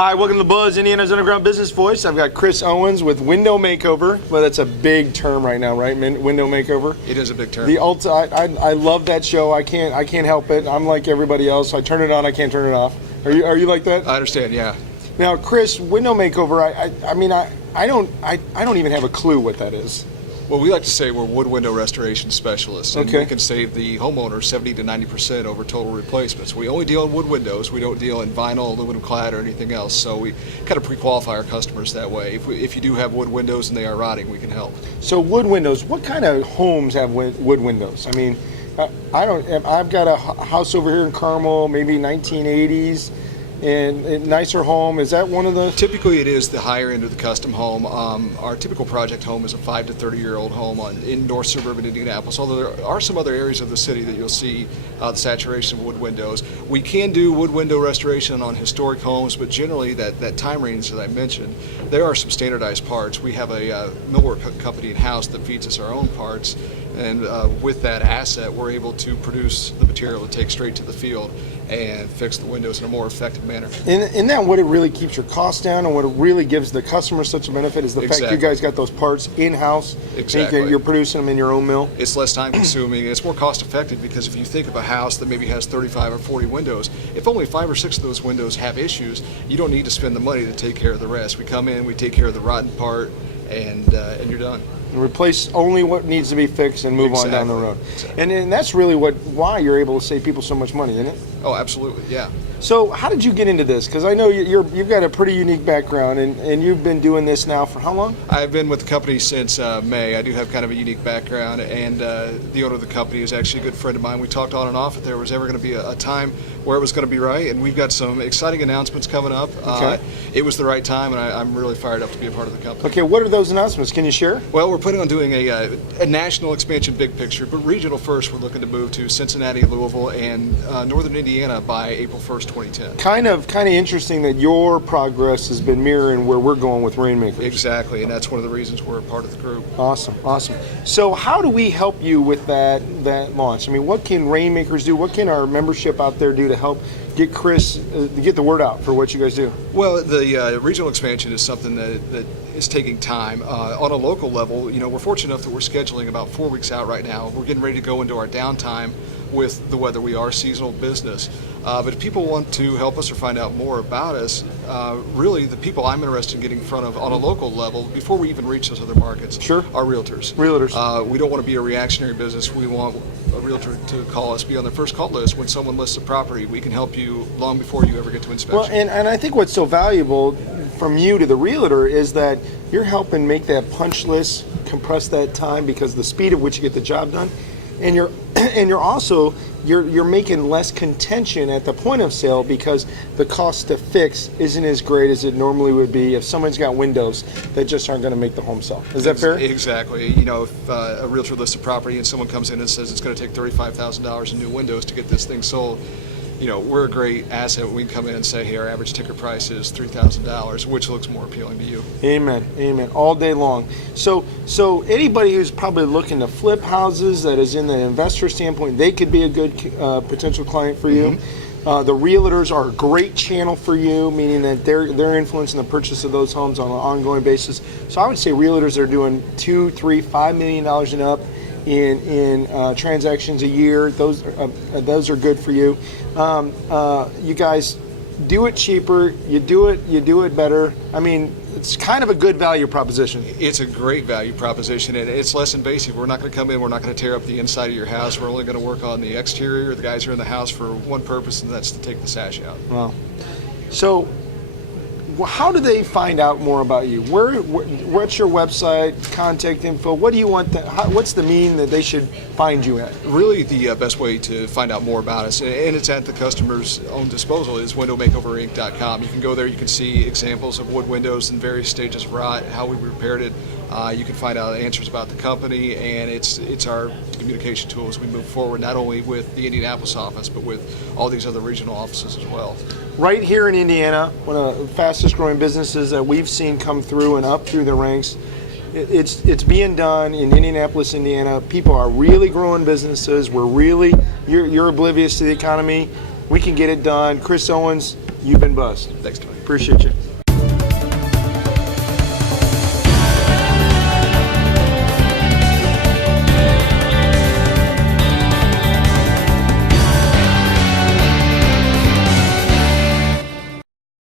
Hi, welcome to The Buzz, Indiana's Underground Business Voice. I've got Chris Owens with Window Makeover. Well, that's a big term right now, right? Window Makeover. It is a big term. I love that show. I can't help it. I'm like everybody else. I turn it on, I can't turn it off. Are you like that? I understand. Yeah. Now, Chris, Window Makeover. I don't even have a clue what that is. Well, we like to say we're wood window restoration specialists, and Okay. we can save the homeowner 70 to 90% over total replacements. We only deal in wood windows. We don't deal in vinyl, aluminum clad, or anything else. So we kind of pre-qualify our customers that way. If you do have wood windows and they are rotting, we can help. So wood windows. What kind of homes have wood windows? I mean, I've got a house over here in Carmel, maybe 1980s. And a nicer home, is that one of the? Typically, it is the higher end of the custom home. Our typical project home is a 5 to 30-year-old home in north suburban Indianapolis, although there are some other areas of the city that you'll see the saturation of wood windows. We can do wood window restoration on historic homes, but generally that time range that I mentioned, there are some standardized parts. We have a millwork company in-house that feeds us our own parts, and with that asset, we're able to produce the material to take straight to the field and fix the windows in a more effective manner. Isn't that what it really keeps your costs down, and what it really gives the customer such a benefit is the fact you guys got those parts in-house. Exactly. You're producing them in your own mill. It's less time consuming. It's more cost effective because if you think of a house that maybe has 35 or 40 windows, if only 5 or 6 of those windows have issues, you don't need to spend the money to take care of the rest. We come in, we take care of the rotten part, and you're done. Replace only what needs to be fixed and move on down the road. Exactly. And that's really why you're able to save people so much money, isn't it? Oh, absolutely, yeah. So how did you get into this? Because I know you've got a pretty unique background, and you've been doing this now for how long? I've been with the company since May. I do have kind of a unique background, and the owner of the company is actually a good friend of mine. We talked on and off if there was ever going to be a time where it was going to be right, and we've got some exciting announcements coming up. Okay. It was the right time, and I'm really fired up to be a part of the company. Okay, what are those announcements? Can you share? Well, we're planning on doing a national expansion big picture, but regional first. We're looking to move to Cincinnati, Louisville, and northern Indiana by April 1st, 2010. Kind of interesting that your progress has been mirroring where we're going with Rainmakers. Exactly, and that's one of the reasons we're a part of the group. Awesome. So how do we help you with that launch? I mean, what can Rainmakers do? What can our membership out there do to help get get the word out for what you guys do? Well, the regional expansion is something that is taking time. On a local level, we're fortunate enough that we're scheduling about 4 weeks out right now. We're getting ready to go into our downtime with the weather. We are a seasonal business. But if people want to help us or find out more about us, really the people I'm interested in getting in front of on a local level before we even reach those other markets Sure. are realtors. We don't want to be a reactionary business. We want a realtor to call us, be on their first call list when someone lists a property. We can help you long before you ever get to inspection. Well, and I think what's so valuable from you to the realtor is that you're helping make that punch list, compress that time because of the speed at which you get the job done, and you're also you're making less contention at the point of sale because the cost to fix isn't as great as it normally would be if someone's got windows that just aren't going to make the home sell. Is that fair? Exactly. If a realtor lists a property and someone comes in and says it's going to take $35,000 in new windows to get this thing sold, we're a great asset when we can come in and say, hey, our average ticket price is $3,000, which looks more appealing to you. Amen. All day long. So anybody who's probably looking to flip houses that is in the investor standpoint, they could be a good potential client for you. Mm-hmm. The realtors are a great channel for you, meaning that they're influencing the purchase of those homes on an ongoing basis. So I would say realtors are doing $2, $3, $5 million and up in transactions a year. Those are good for you. You guys do it cheaper. You do it better. I mean, it's kind of a good value proposition. It's a great value proposition, and it's less invasive. We're not going to come in. We're not going to tear up the inside of your house. We're only going to work on the exterior. The guys are in the house for one purpose, and that's to take the sash out. Wow. So how do they find out more about you? What's your website, contact info? What do you want? What's the mean that they should find you at? Really, the best way to find out more about us, and it's at the customer's own disposal, is windowmakeoverinc.com. You can go there. You can see examples of wood windows in various stages of rot, how we repaired it. You can find out answers about the company, and it's our communication tool as we move forward, not only with the Indianapolis office, but with all these other regional offices as well. Right here in Indiana, one of the fastest growing businesses that we've seen come through and up through the ranks. It's being done in Indianapolis, Indiana. People are really growing businesses. You're oblivious to the economy. We can get it done. Chris Owens, You've been blessed. Thanks, Tony. Appreciate you.